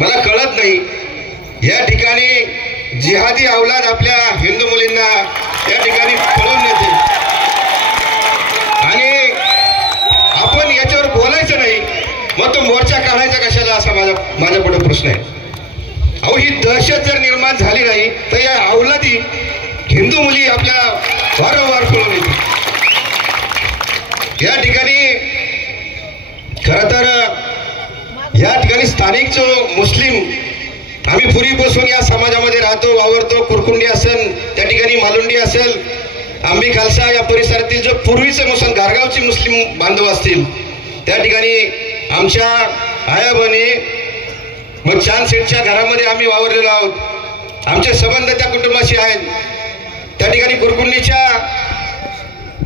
मला कळत नाही, या ठिकाणी जिहादी अवलाद आपल्या हिंदू मुलींना या ठिकाणी पळून नेते आणि आपण याच्यावर बोलायचं नाही, मग तो मोर्चा काढायचा कशाला असा माझा पुढे प्रश्न आहे. अहो, ही दहशत जर निर्माण झाली नाही तर या अवलादी हिंदू मुली आपल्या वारंवार पळून येते. या ठिकाणी खरं तर या ठिकाणी स्थानिक जो मुस्लिम आम्ही पूर्वीपासून या समाजामध्ये राहतो, वावरतो. कुरकुंडी असेल, त्या ठिकाणी मालुंडी असेल, आंबी खालसा या परिसरातील जो पूर्वीचे मुस्लिम गारगावचे मुस्लिम बांधव असतील, त्या ठिकाणी आमच्या आया बहिणी मग चांद सेठच्या घरामध्ये आम्ही वावरलेलो आहोत. आमचे संबंध त्या कुटुंबाशी आहेत. त्या ठिकाणी कुरकुंडीच्या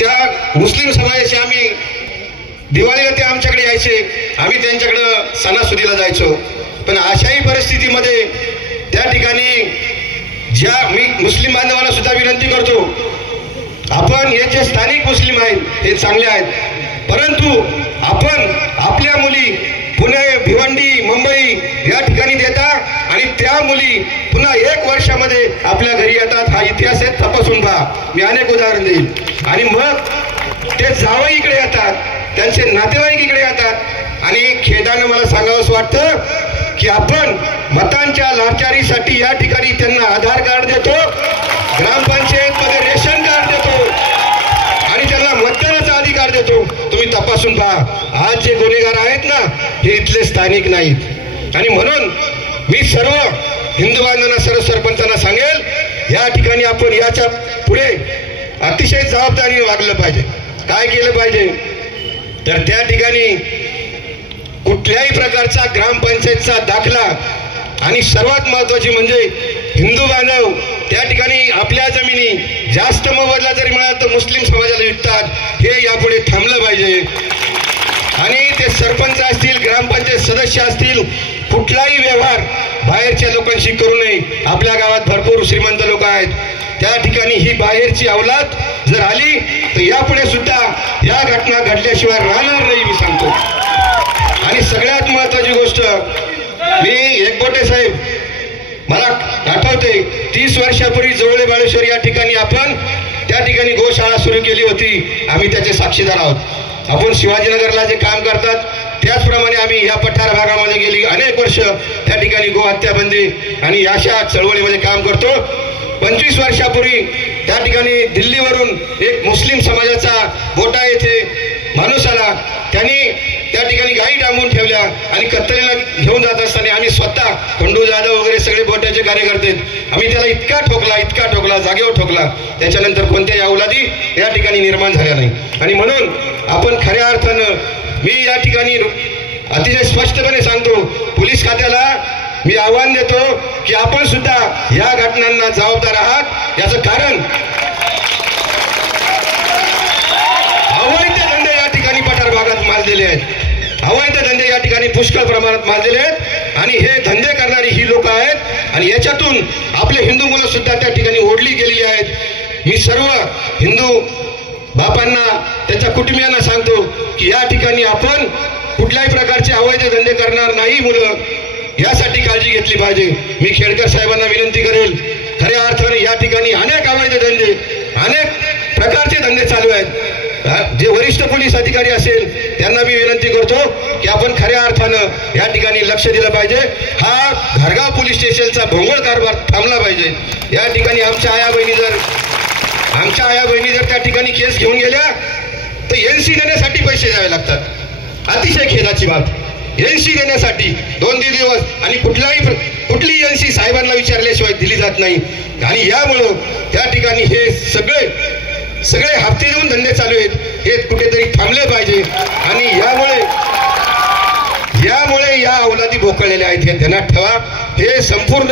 त्या मुस्लिम समाजाचे आम्ही दिवाळीला ते आमच्याकडे यायचे, आम्ही त्यांच्याकडं सणासुदीला जायचो. पण अशाही परिस्थितीमध्ये त्या ठिकाणी ज्या मी मुस्लिम बांधवांना सुद्धा विनंती करतो, आपण हे जे स्थानिक मुस्लिम आहेत हे चांगले आहेत, परंतु आपण आपल्या मुली पुणे, भिवंडी, मुंबई या ठिकाणी देता आणि त्या मुली पुन्हा 1 वर्षामध्ये आपल्या घरी येतात. हा इतिहास आहे, तपासून पहा. मी अनेक उदाहरण देईल. आणि मग ते जावई इकडे येतात, त्यांचे नातेवाईक इकडे येतात आणि खेदानं मला सांगावंसं वाटतं की आपण मतांच्या लाचारीसाठी या ठिकाणी त्यांना आधार कार्ड देतो, ग्रामपंचायतमध्ये रेशन कार्ड देतो आणि त्यांना मतदानाचा अधिकार देतो. तुम्ही तपासून पहा, आज जे गुन्हेगार आहेत ना हे इथले स्थानिक नाहीत. आणि म्हणून मी सर्व हिंदू बांधवांना, सर्व सरपंचांना सांगेल, या ठिकाणी आपण याच्या पुढे अतिशय जबाबदारीने वागलं पाहिजे. काय केलं पाहिजे तर त्या ठिकाणी कुठल्याही प्रकारचा ग्रामपंचायतचा दाखला आणि सर्वात महत्वाची म्हणजे हिंदू बांधव त्या ठिकाणी आपल्या जमिनी जास्त मोबदला जरी मिळाला तर मुस्लिम समाजाला विकतात, हे यापुढे थांबलं पाहिजे. आणि ते सरपंच असतील, ग्रामपंचायत सदस्य असतील, कुठलाही व्यवहार बाहेरच्या लोकांशी करू नये. आपल्या गावात भरपूर श्रीमंत लोक आहेत, त्या ठिकाणी ही बाहेरची अवलाद जर आली तर यापुढे सुद्धा या घटना घडल्याशिवाय राहणार नाही, मी सांगतो. आणि सगळ्यात महत्वाची गोष्ट, मी एकबोटे साहेब, मला आठवते 30 वर्षापूर्वी जवळे बाळेश्वर या ठिकाणी आपण त्या ठिकाणी गोशाळा सुरू केली होती. आम्ही त्याचे साक्षीदार आहोत. आपण शिवाजीनगरला जे काम करतात त्याचप्रमाणे आम्ही या पठार भागामध्ये गेली अनेक वर्ष त्या ठिकाणी गो हत्या बंदी आणि अशा चळवळीमध्ये काम करतो. 25 वर्षापूर्वी त्या ठिकाणी दिल्लीवरून एक मुस्लिम समाजाचा बोटा येथे माणूस आला, त्यांनी त्या ठिकाणी गाई डांबून ठेवल्या आणि कत्तलीला घेऊन जात असताना आम्ही स्वतः खंडू जाधव वगैरे सगळे बोट्याचे कार्यकर्ते आम्ही त्याला इतका ठोकला, जागेवर ठोकला. त्याच्यानंतर कोणत्याही अवलादी या ठिकाणी निर्माण झाल्या नाही. आणि म्हणून आपण खऱ्या अर्थानं मी या ठिकाणी अतिशय स्पष्टपणे सांगतो, पोलीस खात्याला मी आव्हान देतो की आपण सुद्धा या घटनांना जबाबदार आहात. याचं कारण अवैध धंदे या ठिकाणी पठार भागात माजलेले आहेत, अवैध धंदे या ठिकाणी पुष्कळ प्रमाणात माजलेले आहेत आणि हे धंदे करणारी ही लोक आहेत आणि याच्यातून आपले हिंदू मुलं सुद्धा त्या ठिकाणी ओढली गेलेली आहेत. मी सर्व हिंदू बापांना, त्यांच्या कुटुंबियांना सांगतो की या ठिकाणी आपण कुठल्याही प्रकारचे अवैध धंदे करणार नाही मुलं, यासाठी काळजी घेतली पाहिजे. मी खेडकर साहेबांना विनंती करेल, खऱ्या अर्थाने या ठिकाणी अनेक अवैध धंदे, अनेक प्रकारचे धंदे चालू आहेत. जे वरिष्ठ पोलीस अधिकारी असेल त्यांना मी विनंती करतो की आपण खऱ्या अर्थानं या ठिकाणी लक्ष दिलं पाहिजे. हा घरगाव पोलीस स्टेशनचा भोंगळ कारभार थांबला पाहिजे. या ठिकाणी आमच्या आया बहिणी जर त्या ठिकाणी केस घेऊन गेल्या तर एनसी देण्यासाठी पैसे द्यावे लागतात. अतिशय खेदाची बाब, एनसी देण्यासाठी 2-3 दिवस आणि कुठली एनसी साहेबांना विचारल्याशिवाय दिली जात नाही. आणि यामुळं त्या ठिकाणी हे सगळे हप्ते देऊन धंदे चालू आहेत, हे कुठेतरी थांबले पाहिजे. आणि यामुळे या अवलादी भोकळलेल्या आहेत, हे ध्यानात ठेवा. हे संपूर्ण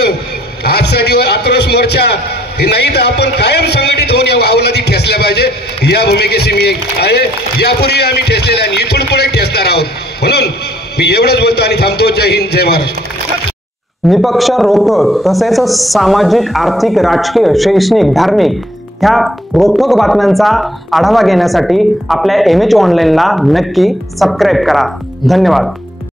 आजचा दिवस आक्रोश मोर्चा हे नाही तर आपण कायम संघटित होऊन या अवलादी ठेसल्या पाहिजे. या भूमिकेशी मी आहे, यापूर्वी आम्ही ठेसलेल्या आणि इथून पुढे ठेसणार आहोत. म्हणून मी एवढंच बोलतो आणि थांबतो. जय हिंद, जय महाराष्ट्र. निपक्ष, रोखक तसेच सामाजिक, आर्थिक, राजकीय, शैक्षणिक, धार्मिक ह्या रोखक बातम्यांचा आढावा घेण्यासाठी आपल्या MH ऑनलाईनला नक्की सबस्क्राईब करा. धन्यवाद.